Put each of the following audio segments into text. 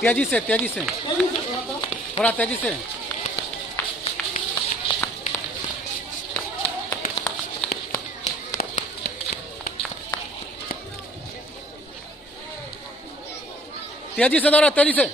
तेजी से थोड़ा तेजी से। तेजी से दौड़ा, तेजी से।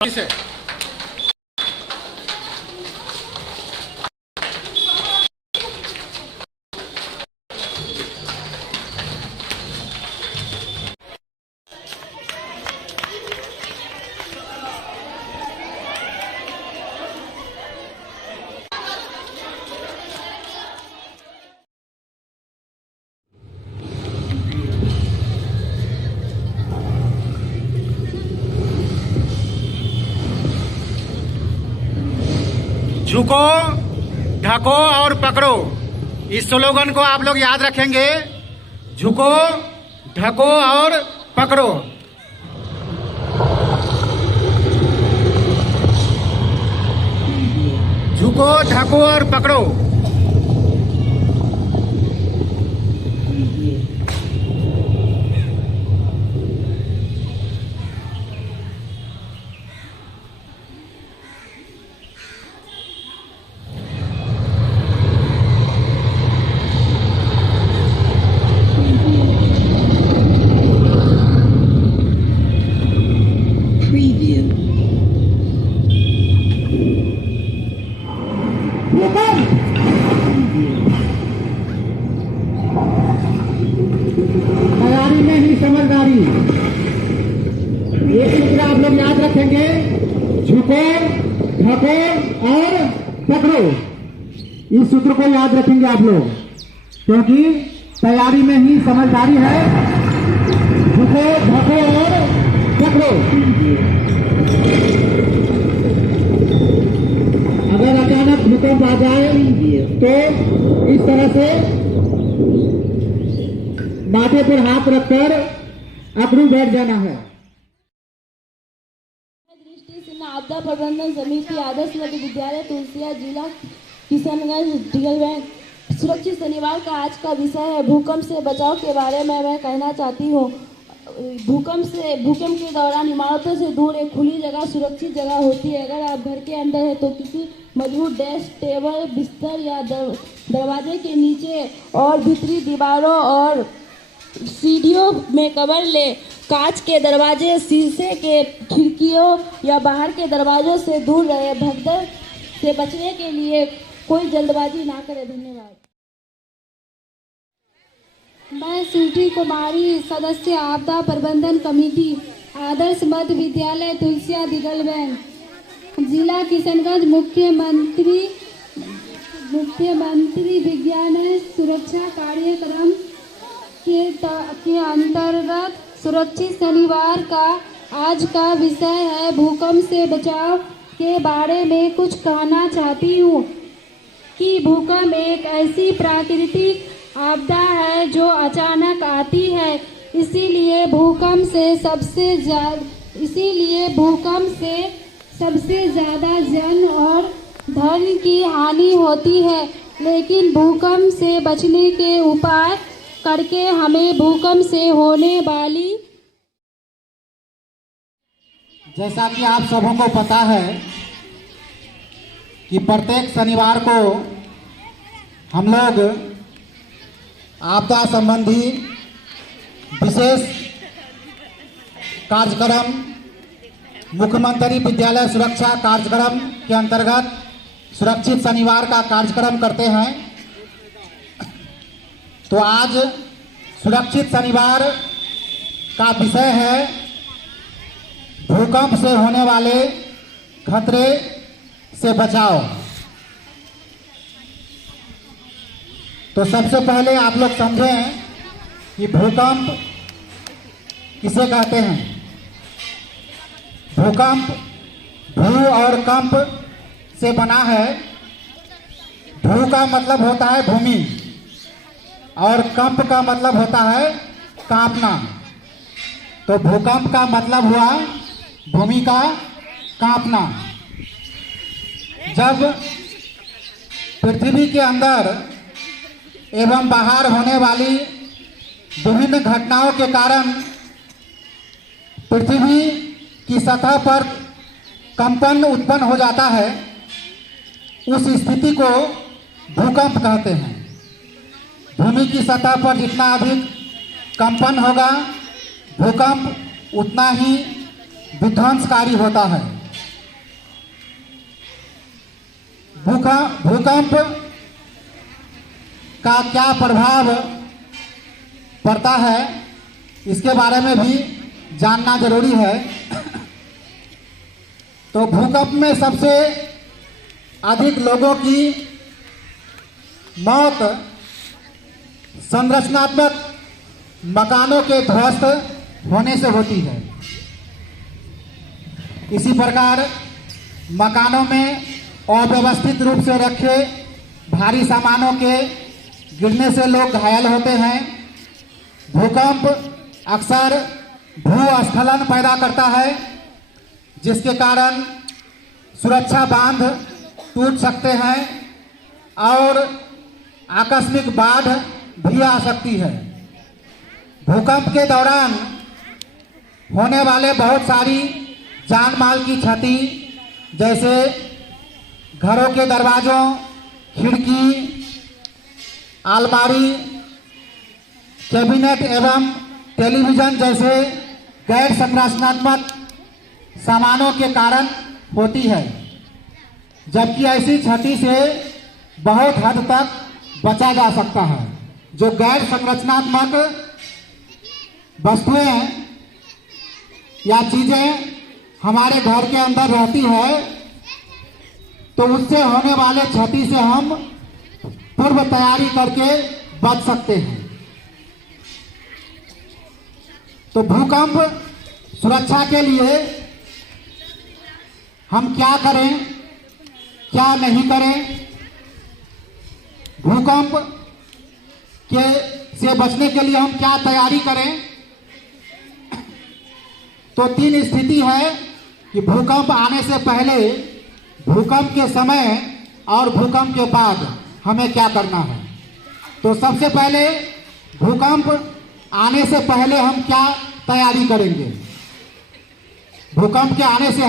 से झुको, ढको और पकड़ो, इस स्लोगन को आप लोग याद रखेंगे। झुको, ढको और पकड़ो। झुको, ढको और पकड़ो। तैयारी में ही समझदारी, एक सूत्र आप लोग याद रखेंगे। झुको, ढको और पकड़ो, इस सूत्र को याद रखेंगे आप लोग, क्योंकि तैयारी में ही समझदारी है। झुको, ढको और पकड़ो। अगर अचानक भूकंप आ जाए तो इस तरह से माथे पर हाथ रखकर अकड़ू बैठ जाना है। दृष्टि से आपदा प्रबंधन समिति आदर्श मध्य विद्यालय तुलसिया, जिला किशनगंज, डिगलबैंड। सुरक्षित शनिवार का आज का विषय है भूकंप से बचाव के बारे में मैं कहना चाहती हूँ। भूकंप के दौरान इमारतों से दूर एक खुली जगह सुरक्षित जगह होती है। अगर आप घर के अंदर है तो किसी मजबूत डेस्क, टेबल, बिस्तर या दरवाजे के नीचे और भीतरी दीवारों और सीढ़ियों में कवर ले। कांच के दरवाजे, शीशे के खिड़कियों या बाहर के दरवाजों से दूर रहे। भगदड़ से बचने के लिए कोई जल्दबाजी ना करें। धन्यवाद। मैं स्वीटी कुमारी, सदस्य आपदा प्रबंधन कमेटी, आदर्श मध्य विद्यालय तुलसिया, दिगलबैंड, जिला किशनगंज। मुख्यमंत्री विज्ञान सुरक्षा कार्यक्रम के अंतर्गत सुरक्षित शनिवार का आज का विषय है भूकंप से बचाव के बारे में कुछ कहना चाहती हूँ कि भूकंप एक ऐसी प्राकृतिक आपदा है जो अचानक आती है। इसीलिए भूकंप से सबसे ज़्यादा जन और धन की हानि होती है। लेकिन भूकंप से बचने के उपाय करके हमें भूकंप से होने वाली, जैसा कि आप सबों को पता है कि प्रत्येक शनिवार को हम लोग आपदा संबंधी विशेष कार्यक्रम मुख्यमंत्री विद्यालय सुरक्षा कार्यक्रम के अंतर्गत सुरक्षित शनिवार का कार्यक्रम करते हैं। तो आज सुरक्षित शनिवार का विषय है भूकंप से होने वाले खतरे से बचाव। तो सबसे पहले आप लोग समझें कि भूकंप किसे कहते हैं। भूकंप भू और कंप से बना है। भू का मतलब होता है भूमि और कंप का मतलब होता है कांपना। तो भूकंप का मतलब हुआ भूमि का कांपना। जब पृथ्वी के अंदर एवं बाहर होने वाली विभिन्न घटनाओं के कारण पृथ्वी की सतह पर कंपन उत्पन्न हो जाता है, उस स्थिति को भूकंप कहते हैं। भूमि की सतह पर जितना अधिक कंपन होगा, भूकंप उतना ही विध्वंसकारी होता है। भूकंप का क्या प्रभाव पड़ता है, इसके बारे में भी जानना जरूरी है। तो भूकंप में सबसे अधिक लोगों की मौत संरचनात्मक मकानों के ध्वस्त होने से होती है। इसी प्रकार मकानों में अव्यवस्थित रूप से रखे भारी सामानों के गिरने से लोग घायल होते हैं। भूकंप अक्सर भूस्खलन पैदा करता है, जिसके कारण सुरक्षा बांध टूट सकते हैं और आकस्मिक बाढ़ भी आ सकती है। भूकंप के दौरान होने वाले बहुत सारी जान माल की क्षति, जैसे घरों के दरवाजों, खिड़की, अलमारी, कैबिनेट एवं टेलीविज़न जैसे गैर संरचनात्मक सामानों के कारण होती है। जबकि ऐसी क्षति से बहुत हद तक बचा जा सकता है। जो गैर संरचनात्मक वस्तुएं या चीज़ें हमारे घर के अंदर रहती है, तो उससे होने वाले क्षति से हम पूर्व तैयारी करके बच सकते हैं। तो भूकंप सुरक्षा के लिए हम क्या करें, क्या नहीं करें, भूकंप के से बचने के लिए हम क्या तैयारी करें। तो 3 स्थिति है कि भूकंप आने से पहले, भूकंप के समय और भूकंप के बाद हमें क्या करना है। तो सबसे पहले भूकंप आने से पहले हम क्या तैयारी करेंगे। भूकंप के आने से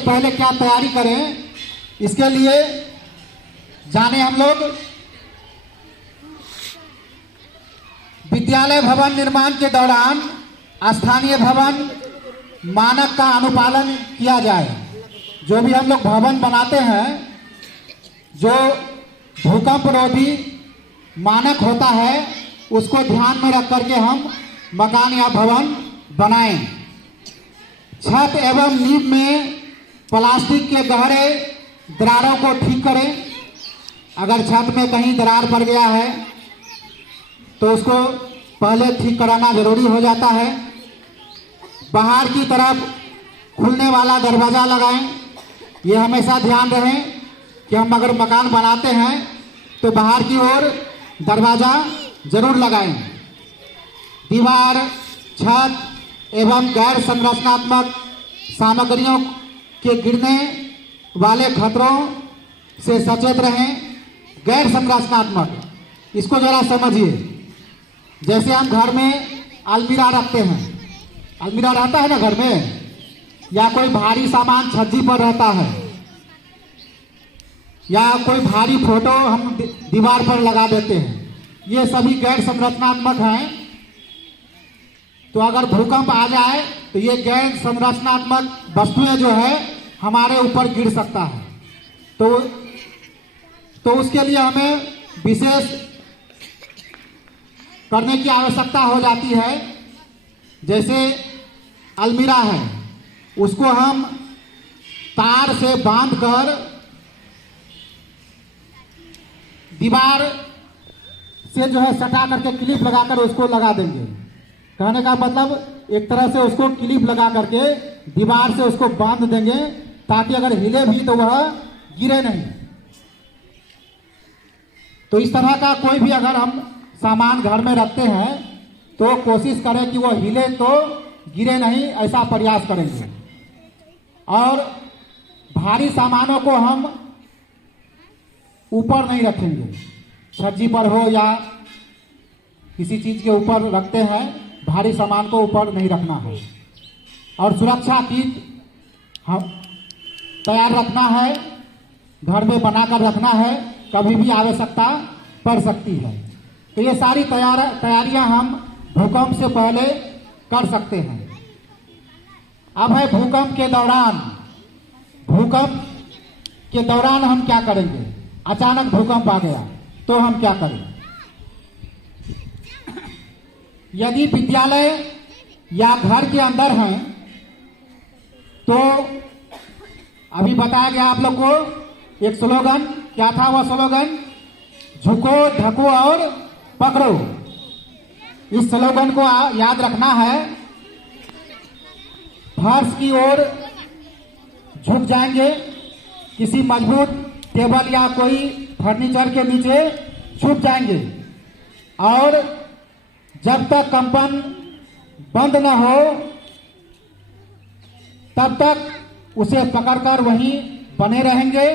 पहले क्या तैयारी करें, इसके लिए जाने हम लोग विद्यालय भवन निर्माण के दौरान स्थानीय भवन मानक का अनुपालन किया जाए। जो भी हम लोग भवन बनाते हैं, जो भूकंप रोधी मानक होता है, उसको ध्यान में रख करके हम मकान या भवन बनाएं। छत एवं नींव में प्लास्टिक के गहरे दरारों को ठीक करें। अगर छत में कहीं दरार पड़ गया है तो उसको पहले ठीक कराना जरूरी हो जाता है। बाहर की तरफ खुलने वाला दरवाज़ा लगाएं। ये हमेशा ध्यान रहे कि हम अगर मकान बनाते हैं तो बाहर की ओर दरवाज़ा जरूर लगाएं। दीवार, छत एवं गैर संरचनात्मक सामग्रियों के गिरने वाले खतरों से सचेत रहें। गैर संरचनात्मक, इसको जरा समझिए। जैसे हम घर में अलमीरा रखते हैं, अलमीरा रहता है ना घर में, या कोई भारी सामान छज्जी पर रहता है, या कोई भारी फोटो हम दीवार पर लगा देते हैं, ये सभी गैर संरचनात्मक हैं। तो अगर भूकंप आ जाए तो ये गैर संरचनात्मक वस्तुएं जो है हमारे ऊपर गिर सकता है। तो उसके लिए हमें विशेष करने की आवश्यकता हो जाती है। जैसे अलमीरा है, उसको हम तार से बांधकर दीवार से जो है सटा करके क्लिप लगाकर उसको लगा देंगे। कहने का मतलब एक तरह से उसको क्लिप लगा करके दीवार से उसको बांध देंगे ताकि अगर हिले भी तो वह गिरे नहीं। तो इस तरह का कोई भी अगर हम सामान घर में रखते हैं तो कोशिश करें कि वो हिले तो गिरे नहीं, ऐसा प्रयास करेंगे। और भारी सामानों को हम ऊपर नहीं रखेंगे, छज्जी पर हो या किसी चीज के ऊपर रखते हैं, भारी सामान को ऊपर नहीं रखना है। और सुरक्षा किट हम तैयार रखना है, घर में बनाकर रखना है, कभी भी आवश्यकता पड़ सकती है। तो ये सारी तैयारियां हम भूकंप से पहले कर सकते हैं। अब है भूकंप के दौरान हम क्या करेंगे। अचानक भूकंप आ गया तो हम क्या करें। यदि विद्यालय या घर के अंदर हैं तो अभी बताया गया आप लोग को एक स्लोगन, क्या था वह स्लोगन, झुको ढको और पकड़ो। इस स्लोगन को याद रखना है। फर्श की ओर झुक जाएंगे, किसी मजबूत टेबल या कोई फर्नीचर के नीचे छुप जाएंगे और जब तक कंपन बंद न हो तब तक उसे पकड़कर वहीं बने रहेंगे।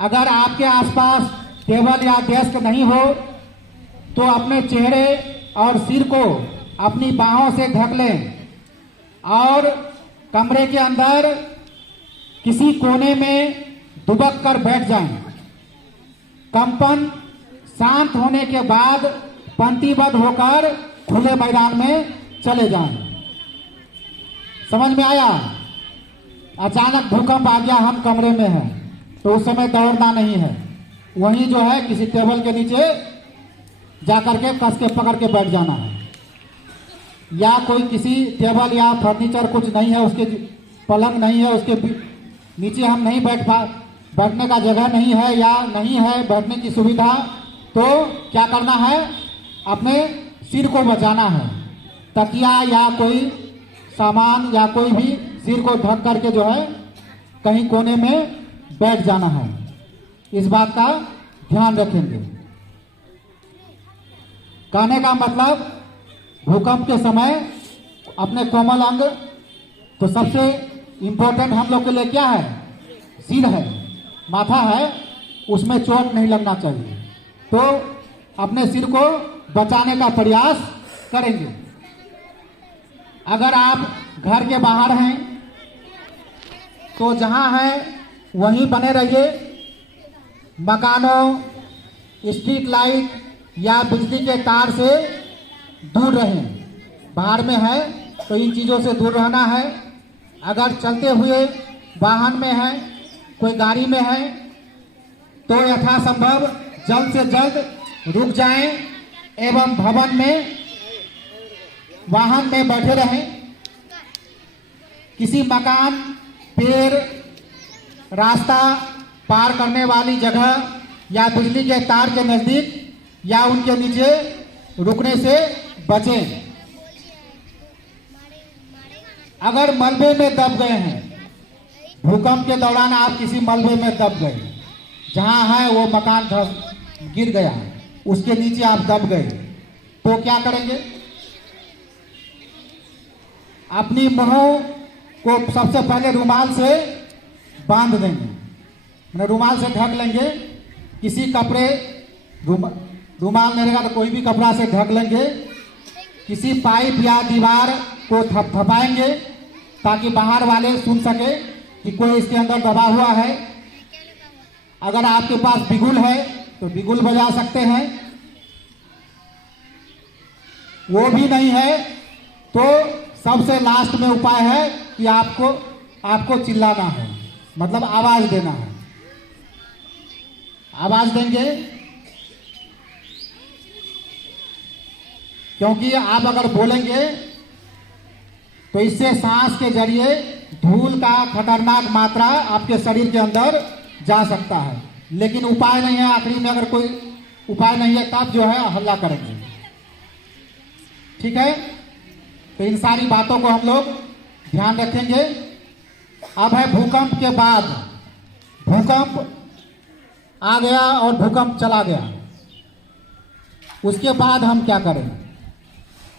अगर आपके आसपास टेबल या डेस्क नहीं हो तो अपने चेहरे और सिर को अपनी बाहों से ढक लें और कमरे के अंदर किसी कोने में दुबक कर बैठ जाएं। कंपन शांत होने के बाद पंक्तिबद्ध होकर खुले मैदान में चले जाएं। समझ में आया। अचानक भूकंप आ गया, हम कमरे में हैं तो उस समय दौड़ना नहीं है, वहीं जो है किसी टेबल के नीचे जाकर के कस के पकड़ के बैठ जाना है। या कोई किसी टेबल या फर्नीचर कुछ नहीं है, उसके पलंग नहीं है, उसके नीचे हम नहीं बैठने का जगह नहीं है या नहीं है बैठने की सुविधा, तो क्या करना है, अपने सिर को बचाना है। तकिया या कोई सामान या कोई भी सिर को ढक करके जो है कहीं कोने में बैठ जाना है। इस बात का ध्यान रखेंगे। कहने का मतलब भूकंप के समय अपने कोमल अंग, तो सबसे इंपॉर्टेंट हम लोग के लिए क्या है, सिर है, माथा है, उसमें चोट नहीं लगना चाहिए। तो अपने सिर को बचाने का प्रयास करेंगे। अगर आप घर के बाहर हैं तो जहां हैं वहीं बने रहिए। मकानों, स्ट्रीट लाइट या बिजली के तार से दूर रहें। बाहर में है तो इन चीज़ों से दूर रहना है। अगर चलते हुए वाहन में है, कोई गाड़ी में है, तो यथासंभव जल्द से जल्द रुक जाएं एवं भवन में, वाहन में बैठे रहें। किसी मकान, पेड़, रास्ता पार करने वाली जगह या बिजली के तार के नजदीक या उनके नीचे रुकने से बचें। अगर मलबे में दब गए हैं, भूकंप के दौरान आप किसी मलबे में दब गए, जहां है वो मकान गिर गया, उसके नीचे आप दब गए, तो क्या करेंगे, अपनी मुंह को सबसे पहले रुमाल से बांध देंगे, रुमाल से ढक लेंगे। किसी कपड़े, रुमाल नहीं रहेगा तो कोई भी कपड़ा से ढक लेंगे। किसी पाइप या दीवार को थपथपाएंगे ताकि बाहर वाले सुन सके कि कोई इसके अंदर दबा हुआ है। अगर आपके पास बिगुल है तो बिगुल बजा सकते हैं। वो भी नहीं है तो सबसे लास्ट में उपाय है कि आपको चिल्लाना है, मतलब आवाज देना है। आवाज देंगे क्योंकि आप अगर बोलेंगे तो इससे सांस के जरिए धूल का खतरनाक मात्रा आपके शरीर के अंदर जा सकता है। लेकिन उपाय नहीं है, आखिरी में अगर कोई उपाय नहीं है तब जो है हल्ला करेंगे। ठीक है, तो इन सारी बातों को हम लोग ध्यान रखेंगे। अब है भूकंप के बाद। भूकंप आ गया और भूकंप चला गया, उसके बाद हम क्या करें?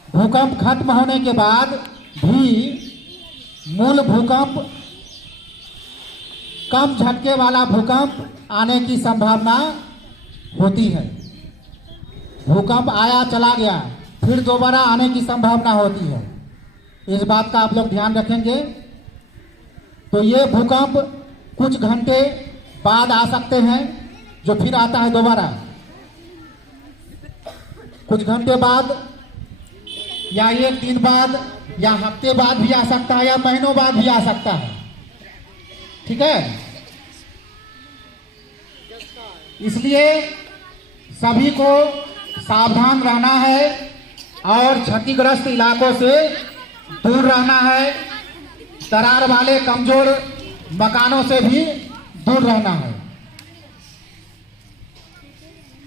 भूकंप खत्म होने के बाद भी मूल भूकंप, कम झटके वाला भूकंप आने की संभावना होती है। भूकंप आया चला गया, फिर दोबारा आने की संभावना होती है। इस बात का आप लोग ध्यान रखेंगे। तो ये भूकंप कुछ घंटे बाद आ सकते हैं, जो फिर आता है दोबारा। कुछ घंटे बाद या एक दिन बाद या हफ्ते बाद भी आ सकता है, या महीनों बाद भी आ सकता है। ठीक है, इसलिए सभी को सावधान रहना है और क्षतिग्रस्त इलाकों से दूर रहना है। दरार वाले कमजोर मकानों से भी दूर रहना है।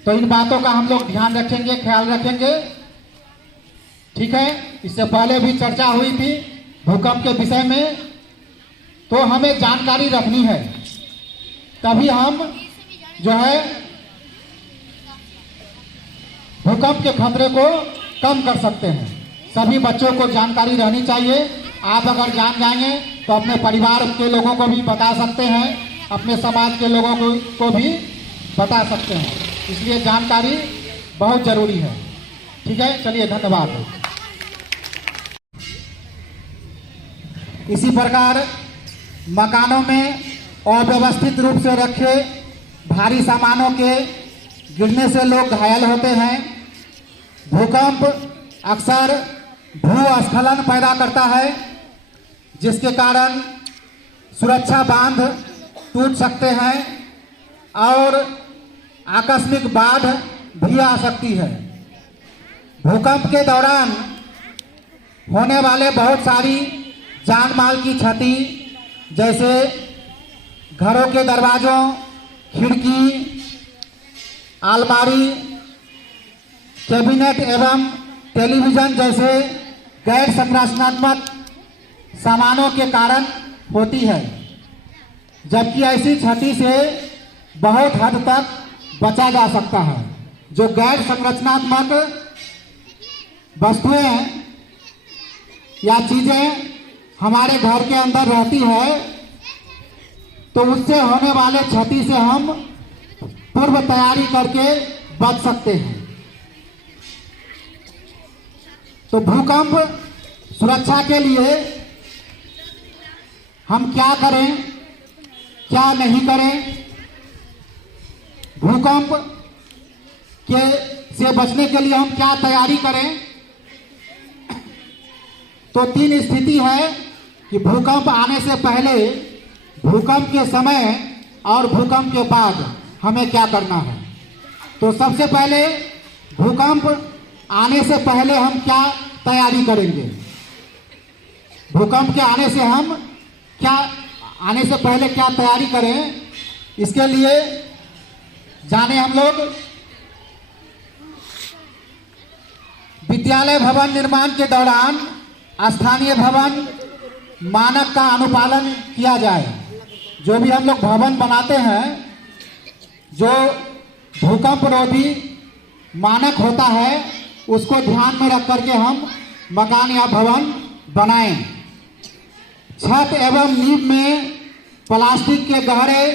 तो इन बातों का हम लोग ध्यान रखेंगे, ख्याल रखेंगे। ठीक है, इससे पहले भी चर्चा हुई थी भूकंप के विषय में, तो हमें जानकारी रखनी है, तभी हम जो है भूकंप के खतरे को कम कर सकते हैं। सभी बच्चों को जानकारी रहनी चाहिए। आप अगर जान जाएंगे तो अपने परिवार के लोगों को भी बता सकते हैं, अपने समाज के लोगों को भी बता सकते हैं। इसलिए जानकारी बहुत जरूरी है। ठीक है, चलिए धन्यवाद। इसी प्रकार मकानों में अव्यवस्थित रूप से रखे भारी सामानों के गिरने से लोग घायल होते हैं। भूकंप अक्सर भूस्खलन पैदा करता है, जिसके कारण सुरक्षा बांध टूट सकते हैं और आकस्मिक बाढ़ भी आ सकती है। भूकंप के दौरान होने वाले बहुत सारी जान माल की क्षति, जैसे घरों के दरवाजों, खिड़की, अलमारी, कैबिनेट एवं टेलीविजन जैसे गैर संरचनात्मक सामानों के कारण होती है। जबकि ऐसी क्षति से बहुत हद तक बचा जा सकता है। जो गैर संरचनात्मक वस्तुएं या चीजें हमारे घर के अंदर रहती है, तो उससे होने वाले क्षति से हम पूर्व तैयारी करके बच सकते हैं। तो भूकंप सुरक्षा के लिए हम क्या करें, क्या नहीं करें? भूकंप के से बचने के लिए हम क्या तैयारी करें? तो 3 स्थिति है कि भूकंप आने से पहले, भूकंप के समय और भूकंप के बाद हमें क्या करना है। तो सबसे पहले भूकंप आने से पहले हम क्या तैयारी करेंगे? भूकंप के आने से पहले क्या तैयारी करें, इसके लिए जाने हम लोग विद्यालय भवन निर्माण के दौरान स्थानीय भवन मानक का अनुपालन किया जाए। जो भी हम लोग भवन बनाते हैं, जो भूकंप रोधी मानक होता है, उसको ध्यान में रख करके हम मकान या भवन बनाएं। छत एवं नींव में प्लास्टिक के गहरे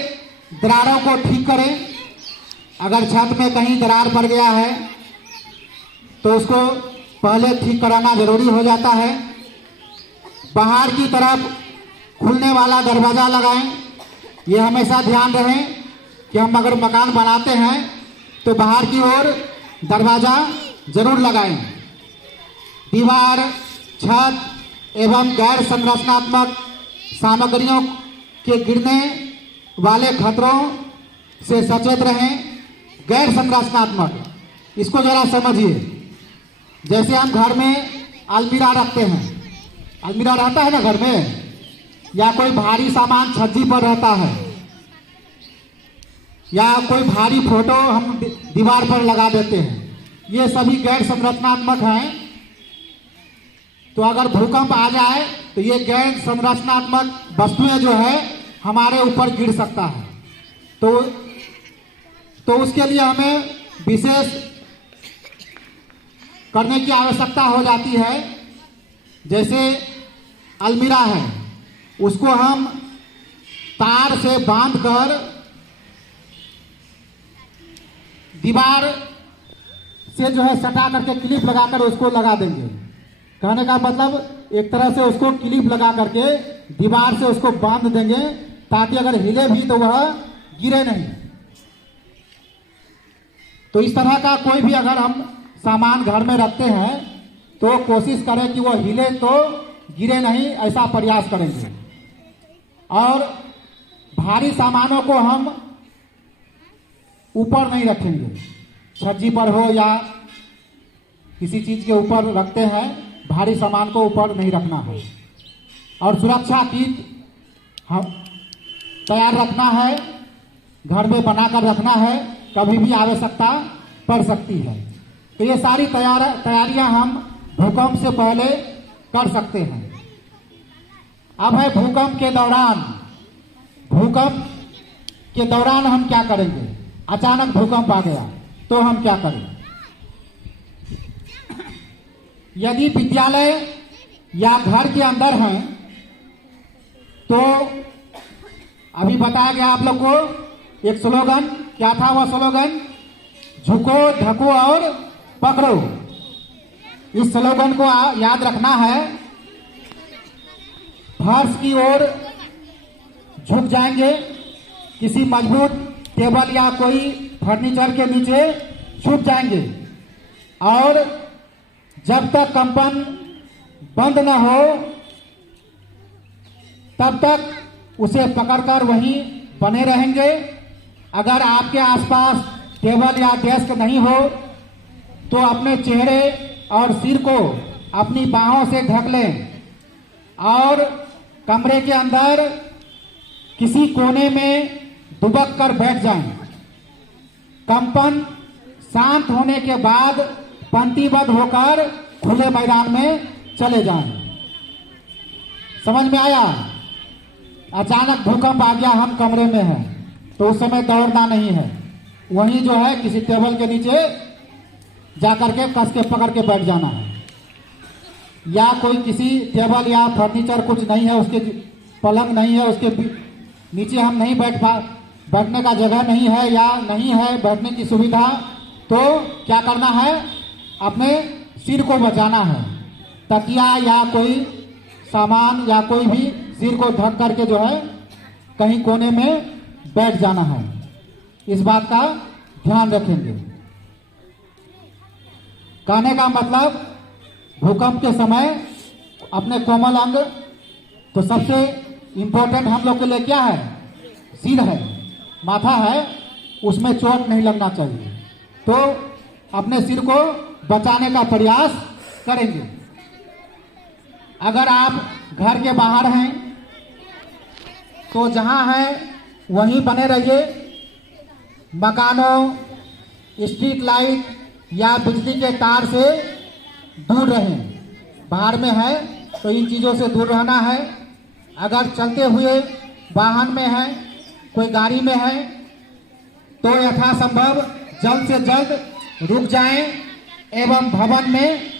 दरारों को ठीक करें। अगर छत में कहीं दरार पड़ गया है तो उसको पहले ठीक कराना जरूरी हो जाता है। बाहर की तरफ खुलने वाला दरवाज़ा लगाएं। ये हमेशा ध्यान रहे कि हम अगर मकान बनाते हैं तो बाहर की ओर दरवाज़ा जरूर लगाएं। दीवार, छत एवं गैर संरचनात्मक सामग्रियों के गिरने वाले खतरों से सचेत रहें। गैर संरचनात्मक, इसको जरा समझिए। जैसे हम घर में अलमीरा रखते हैं, अलमीरा रहता है ना घर में, या कोई भारी सामान छज्जी पर रहता है, या कोई भारी फोटो हम दीवार पर लगा देते हैं। ये सभी गैर संरचनात्मक हैं। तो अगर भूकंप आ जाए तो ये गैर संरचनात्मक वस्तुएं जो है हमारे ऊपर गिर सकता है। तो उसके लिए हमें विशेष करने की आवश्यकता हो जाती है। जैसे अलमीरा है, उसको हम तार से बांधकर दीवार से जो है सटा करके क्लिप लगाकर उसको लगा देंगे। कहने का मतलब एक तरह से उसको क्लिप लगा करके दीवार से उसको बांध देंगे ताकि अगर हिले भी तो वह गिरे नहीं। तो इस तरह का कोई भी अगर हम सामान घर में रखते हैं तो कोशिश करें कि वो हिले तो गिरे नहीं, ऐसा प्रयास करेंगे। और भारी सामानों को हम ऊपर नहीं रखेंगे, छज्जी पर हो या किसी चीज के ऊपर रखते हैं, भारी सामान को ऊपर नहीं रखना है। और सुरक्षा किट हम तैयार रखना है, घर में बनाकर रखना है, कभी भी आवश्यकता पड़ सकती है। तो ये सारी तैयारियां हम भूकंप से पहले कर सकते हैं। अब है भूकंप के दौरान हम क्या करेंगे। अचानक भूकंप आ गया तो हम क्या करें। यदि विद्यालय या घर के अंदर हैं तो अभी बताया गया आप लोग को एक स्लोगन, क्या था वह स्लोगन, झुको ढको और पकड़ो। इस स्लोगन को याद रखना है। फर्श की ओर झुक जाएंगे, किसी मजबूत टेबल या कोई फर्नीचर के नीचे छुप जाएंगे और जब तक कंपन बंद न हो तब तक उसे पकड़कर वहीं बने रहेंगे। अगर आपके आसपास टेबल या डेस्क नहीं हो तो अपने चेहरे और सिर को अपनी बाहों से ढक लें और कमरे के अंदर किसी कोने में दुबक कर बैठ जाएं। कंपन शांत होने के बाद पंक्तिबद्ध होकर खुले मैदान में चले जाएं। समझ में आया। अचानक भूकंप आ गया, हम कमरे में हैं तो उस समय दौड़ना नहीं है, वहीं जो है किसी टेबल के नीचे जाकर के कस के पकड़ के बैठ जाना है। या कोई किसी टेबल या फर्नीचर कुछ नहीं है, उसके पलंग नहीं है, उसके नीचे हम नहीं बैठने का जगह नहीं है या नहीं है बैठने की सुविधा, तो क्या करना है, अपने सिर को बचाना है। तकिया या कोई सामान या कोई भी सिर को ढक करके जो है कहीं कोने में बैठ जाना है। इस बात का ध्यान रखेंगे। कहने का मतलब भूकंप के समय अपने कोमल अंग, तो सबसे इंपॉर्टेंट हम लोग के लिए क्या है, सिर है, माथा है, उसमें चोट नहीं लगना चाहिए। तो अपने सिर को बचाने का प्रयास करेंगे। अगर आप घर के बाहर हैं तो जहां हैं वहीं बने रहिए। मकानों, स्ट्रीट लाइट या बिजली के तार से दूर रहें। बाहर में है तो इन चीज़ों से दूर रहना है। अगर चलते हुए वाहन में है, कोई गाड़ी में है, तो यथासंभव जल्द से जल्द रुक जाएं एवं भवन में,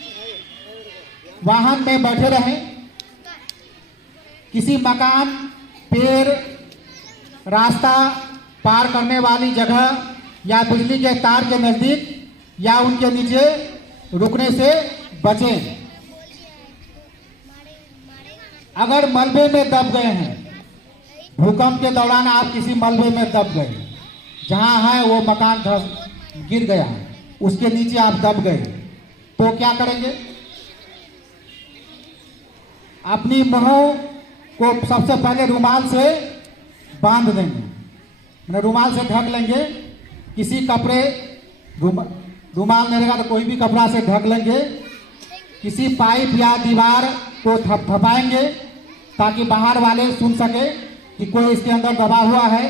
वाहन में बैठे रहें। किसी मकान, पेड़, रास्ता पार करने वाली जगह या बिजली के तार के नजदीक या उनके नीचे रुकने से बचें। अगर मलबे में दब गए हैं, भूकंप के दौरान आप किसी मलबे में दब गए, जहां है वो मकान गिर गया, उसके नीचे आप दब गए, तो क्या करेंगे, अपनी मुंह को सबसे पहले रुमाल से बांध देंगे, रुमाल से ढक लेंगे। किसी कपड़े, रुमाल नहीं रहेगा तो कोई भी कपड़ा से ढक लेंगे। किसी पाइप या दीवार को थपथपाएंगे ताकि बाहर वाले सुन सके कि कोई इसके अंदर दबा हुआ है।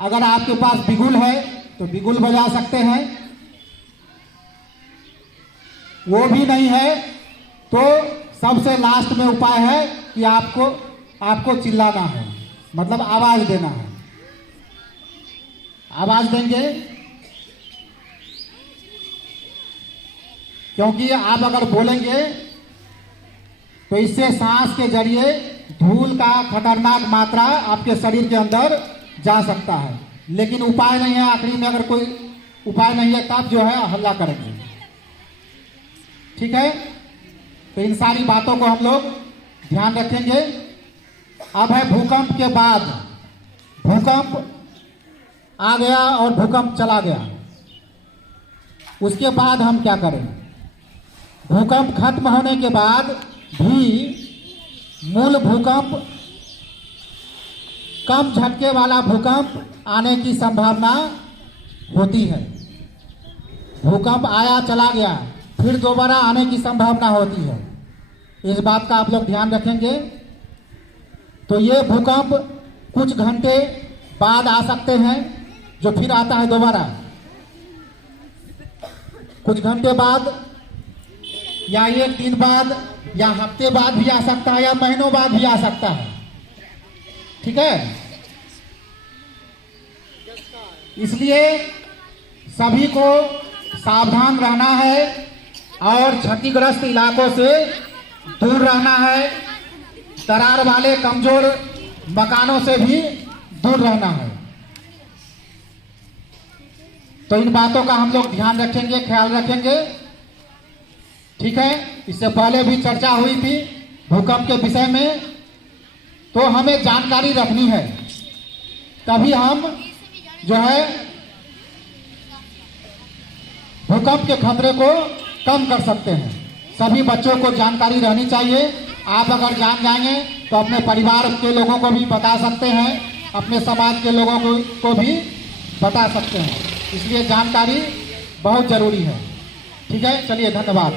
अगर आपके पास बिगुल है तो बिगुल बजा सकते हैं। वो भी नहीं है तो सबसे लास्ट में उपाय है कि आपको चिल्लाना है, मतलब आवाज देना है। आवाज देंगे क्योंकि आप अगर बोलेंगे तो इससे सांस के जरिए धूल का खतरनाक मात्रा आपके शरीर के अंदर जा सकता है। लेकिन उपाय नहीं है, आखिरी में अगर कोई उपाय नहीं है तब जो है हल्ला करेंगे। ठीक है, तो इन सारी बातों को हम लोग ध्यान रखेंगे। अब है भूकंप के बाद, भूकंप आ गया और भूकंप चला गया, उसके बाद हम क्या करें? भूकंप खत्म होने के बाद भी मूल भूकंप, कम झटके वाला भूकंप आने की संभावना होती है। भूकंप आया चला गया, फिर दोबारा आने की संभावना होती है। इस बात का आप लोग ध्यान रखेंगे। तो ये भूकंप कुछ घंटे बाद आ सकते हैं, जो फिर आता है दोबारा, कुछ घंटे बाद या एक दिन बाद या हफ्ते बाद भी आ सकता है या महीनों बाद भी आ सकता है। ठीक है, इसलिए सभी को सावधान रहना है और क्षतिग्रस्त इलाकों से दूर रहना है। दरार वाले कमजोर मकानों से भी दूर रहना है। तो इन बातों का हम लोग ध्यान रखेंगे, ख्याल रखेंगे। ठीक है, इससे पहले भी चर्चा हुई थी भूकंप के विषय में, तो हमें जानकारी रखनी है, तभी हम जो है भूकंप के खतरे को कम कर सकते हैं। सभी बच्चों को जानकारी रहनी चाहिए। आप अगर जान जाएंगे तो अपने परिवार के लोगों को भी बता सकते हैं, अपने समाज के लोगों को भी बता सकते हैं। इसलिए जानकारी बहुत जरूरी है। ठीक है, चलिए, धन्यवाद।